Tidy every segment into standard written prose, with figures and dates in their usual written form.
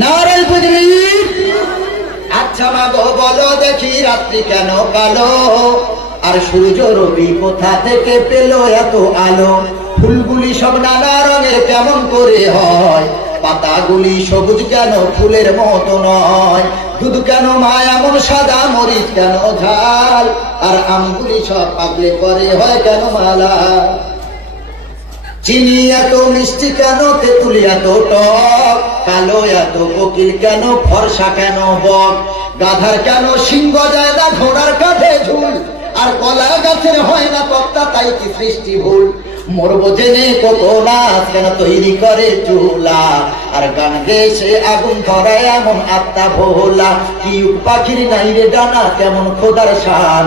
নারে তাকবীর। আচ্ছা মা গো বলো দেখি রাত্রি কেন কালো, আর সূর্য রবি কোথা থেকে পেল এত আলো? ফুলগুলি সব নানা রঙের কেমন করে হয়? পাতাগুলি সবুজ কেন ফুলের মতো নয়? দুধ কেন মা এমন সাদা, মরিচ কেন ঝাল, আর আমগুলি সব পাকলে পরে হয় কেন মালা? চিনি এত মিষ্টি কেন, তেঁতুলি এত টক, কালো এত কোকিল কেন, ফর্সা কেন বক? গাধার কেন সিংহ যায় না, ঘোড়ার কাঁধে ঝুল, আর কলা গাছের হয় না তক্তা, তাই কি সৃষ্টি ভুল? মরবো জেনে কত নাচ কেন তৈরি করে চুলা, আর গান গেয়ে সে আগুন ধরায় এমন আত্মা ভোলা? কি পাখির নাই রে ডানা, কেমন খোদার শান,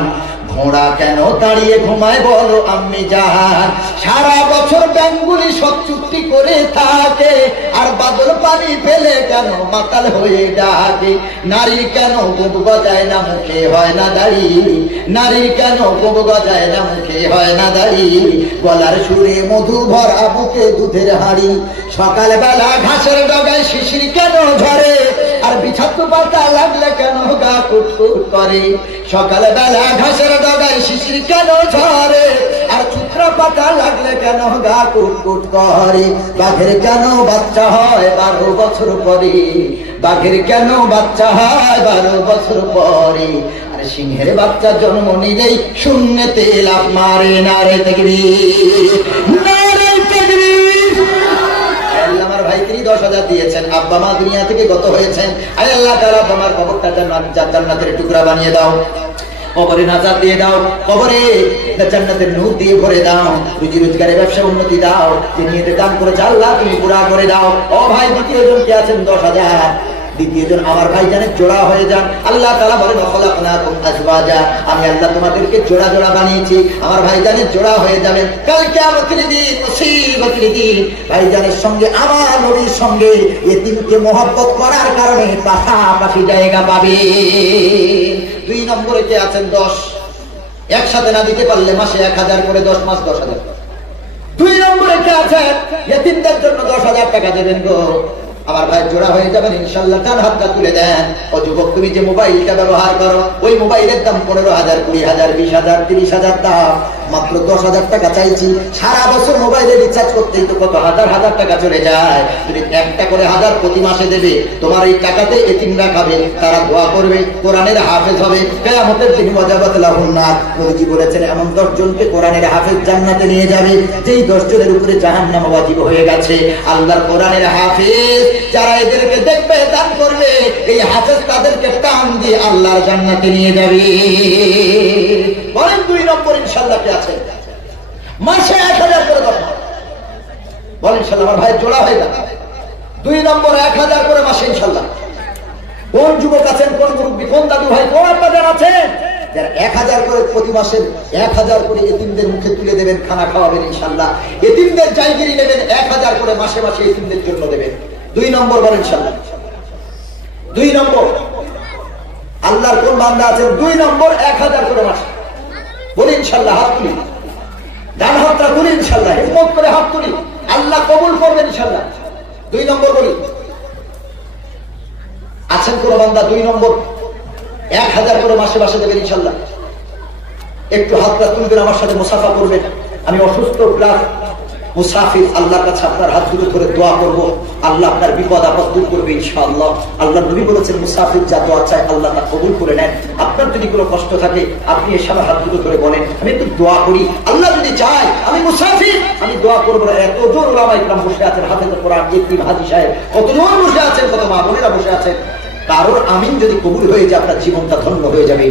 ঘোড়া কেন দাঁড়িয়ে ঘুমায় বলো আম্মি জান? সারা বছর ব্যাঙগুলি সব চুক্তি করে থাকে, আর বাদল পানি ফেলে কেন মাতাল হয়ে ডাকে? নারীর কেন বুক গজায় না, মুখে হয় না দাড়ি, নারীর কেন বুক গজায় না, মুখে হয় না দাড়ি? গলার সুরে মধু ভরা, বুকে দুধের হাঁড়ি, সকালবেলা ঘাসের ডগায় শিশির কেন ঝরে, আর বিছাত্র পাতা লাগলে কেন গা কুটকুট করে? সকালবেলা ঘাসের ডগায় শিশির কেন ঝরে, আর চুত্র পাতা লাগলে কেন গা কুটকুট করে? বাঘের কেন বাচ্চা হয় 12 বছর পরে, বাঘের কেন বাচ্চা হয় 12 বছর পরে? আর সিংহের বাচ্চা জন্ম নিলেই শূন্যতে লাফ মারে। নারে তাকবীর, নারে তাকবীর। আমার ভাই তিনি 10,000 দিয়েছেন, আব্বা মা দুনিয়া থেকে গত হয়েছেন। আয় আল্লাহ তাআলা তোমার কবরটা জান্নাতের টুকরা বানিয়ে দাও, কবরে নাজাত দিয়ে দাও, কবরে জান্নাতের নূর দিয়ে ভরে দাও, রুজি রোজগারের ব্যবসা উন্নতি দাও, যে নিয়তে দান করেছে আল্লাহ তুমি পুরা করে দাও। ও ভাই দ্বিতীয় জন কে আছেন 10,000, দ্বিতীয় জন আমার ভাই জানে জোড়া হয়ে যান। আল্লাহ তাআলা বলেন খালাকনাকুম আজওয়াজা, আমি আল্লাহ তোমাদেরকে জোড়া জোড়া বানিয়েছি। আমার ভাই জানে জোড়া হয়ে যাবেন কাল কিয়ামতের দিন, মুসিবতের দিন। ভাই জানের সঙ্গে আমার নবীর সঙ্গে এতিমকে মহব্বত করার কারণে পাশাপাশি জায়গা পাবে। 2 নম্বরে কে আছেন 10, একসাথে না দিতে পারলে মাসে 1000 করে, 10 মাস 10,000। 2 নম্বরে কে আছেন এতিমদের জন্য 10,000 টাকা দেবেন গো। আমার ভাই জোড়া হয়ে যাবেন ইনশাআল্লাহ। ডান হাতটা তুলে দেন। ও যুবক তুমি যে মোবাইলটা ব্যবহার করো, ওই মোবাইলের দাম 15,000, 20,000, 20,000, 30,000 দাম, মাত্র 10,000 টাকা চাইছি। সারা বছর মোবাইলে রিচার্জ করতেই তো কত হাজার হাজার টাকা চলে যায়। তুমি একটা করে 1000 প্রতি মাসে দেবে, তোমার এই টাকাতে এতিমরা খাবে, তারা দোয়া করবে, কোরআনের হাফেজ হবে, কিয়ামতের দিন ওয়াজাবাত লাহুন নার। নবীজি বলেছেন এমন 10 জনকে কোরআনের হাফেজ জান্নাতে নিয়ে যাবে, যেই 10 জনের উপরে জাহান্নাম ওয়াজিব হয়ে গেছে। আল্লাহর কোরআনের হাফেজ যারা এদেরকে দেখবে, দান করবে, এই হাফেজ তাদেরকে টান দিয়ে আল্লাহর জান্নাতে নিয়ে যাবে। বলেন 2 নম্বর ইনশাআল্লাহ কে আছে মাসে 1000 করে 10 মাস? বলেন ইনশাআল্লাহ। আমার ভাই জোড়া হয়ে যাবে। 2 নম্বর 1000 করে মাসে ইনশাআল্লাহ। কোন যুবক আছেন, কোন মুরব্বী, কোন দাদু ভাই, কোন আপনাদের আছেন যারা 1000 করে প্রতি মাসে 1000 করে এতিমদের মুখে তুলে দেবেন, খানা খাওয়াবেন ইনশাআল্লাহ। এতিমদের জায়গিরি নেবেন, 1000 করে মাসে মাসে এতিমদের জন্য দেবেন। 2 নম্বর বলেন ইনশাআল্লাহ। 2 নম্বর আল্লাহর কোন বান্দা আছেন 2 নম্বর 1000 করে মাসে? বলি ইনশাআল্লাহ। হাত তুলি, ডান হাতটা তুলি ইনশাআল্লাহ, হিম্মত করে হাত তুলি, আল্লাহ কবুল করবেন ইনশাআল্লাহ। 2 নম্বর বলি, আছেন কোন বান্দা 2 নম্বর 1000 করে মাসে মাসে দেবেন ইনশাআল্লাহ? একটু হাতটা তুলবেন, আমার সাথে মুসাফা করবেন। আমি অসুস্থ প্লাস মুসাফির, আল্লাহর কাছে আপনার হাত দুটো ধরে দোয়া করব, আল্লাহ আপনার বিপদ আপদ দূর করবে ইনশাআল্লাহ। আল্লাহ নবী বলেছেন মুসাফির যা দোয়া চায় আল্লাহ তা কবুল করে নেন। আপনার যদি কোনো কষ্ট থাকে আপনি এসে আমার হাত দুটো ধরে বলেন, আমি একটু দোয়া করি, আল্লাহ যদি চায় আমি মুসাফির, আমি দোয়া করবো না। এতজন ওলামা ইকরাম বসে আছেন, হাফেজে কোরআন, ইতিম হাজি সাহেব, কতজন বসে আছেন, কত মা বোনেরা বসে আছেন। কারোর আমিন যদি কবুল হয়ে যায় আপনার জীবনটা ধন্য হয়ে যাবে।